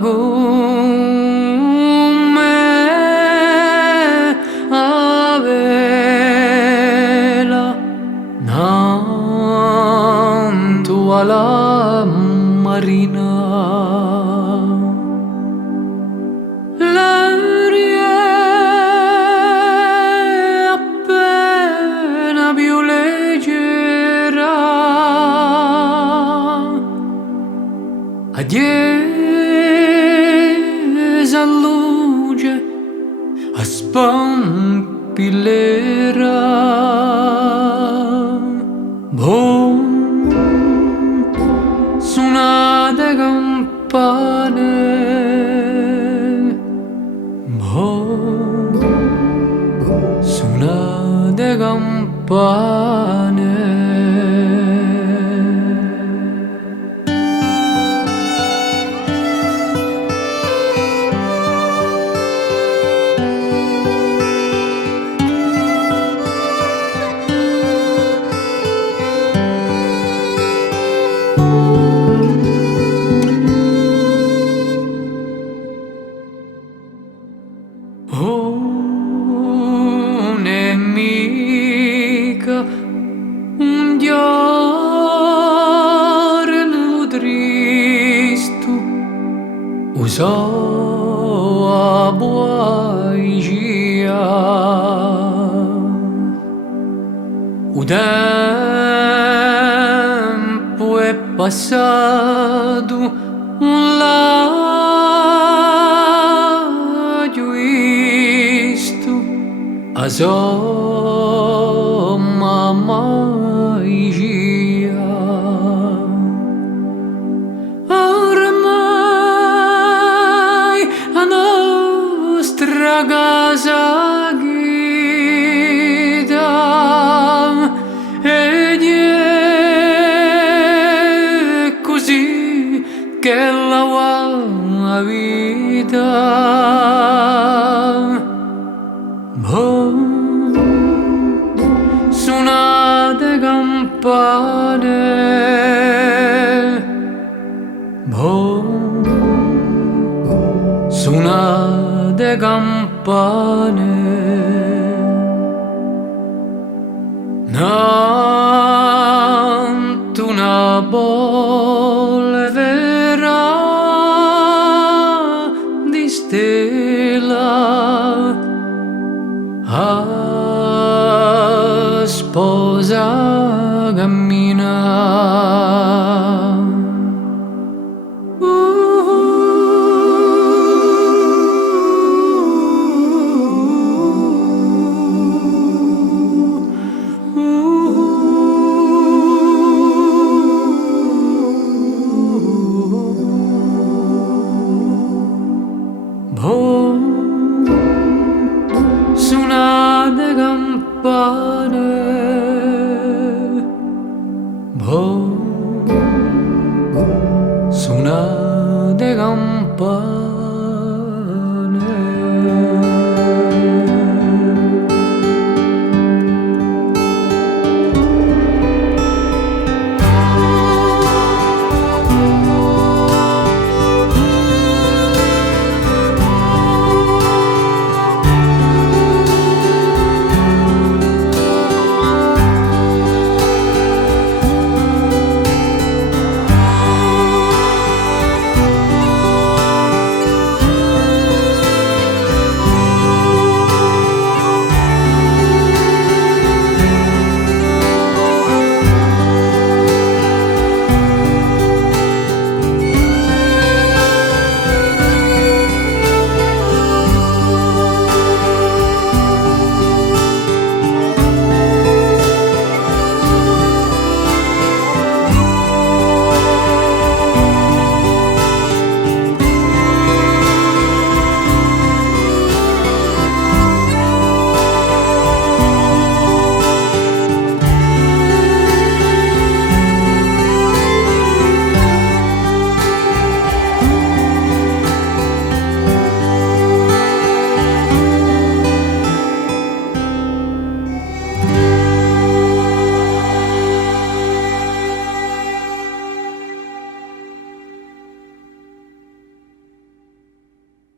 come a vela nanto alla marina. L'aria è appena più leggera, accesa luce a spampillera. Boom, suonate campane. Boom, suonate campane. Oh, nemica, un giorno tristo, usò a bugia. O tempo è passato, un l'ho visto, a sua magia. Ormai la nostra casa ghida ed è così che la vita. Boom, suonate campane. Boom, suonate campane. Nanto una polvera di stella a sposa cammina. Boom, suonate campane. Boom, suonate campane.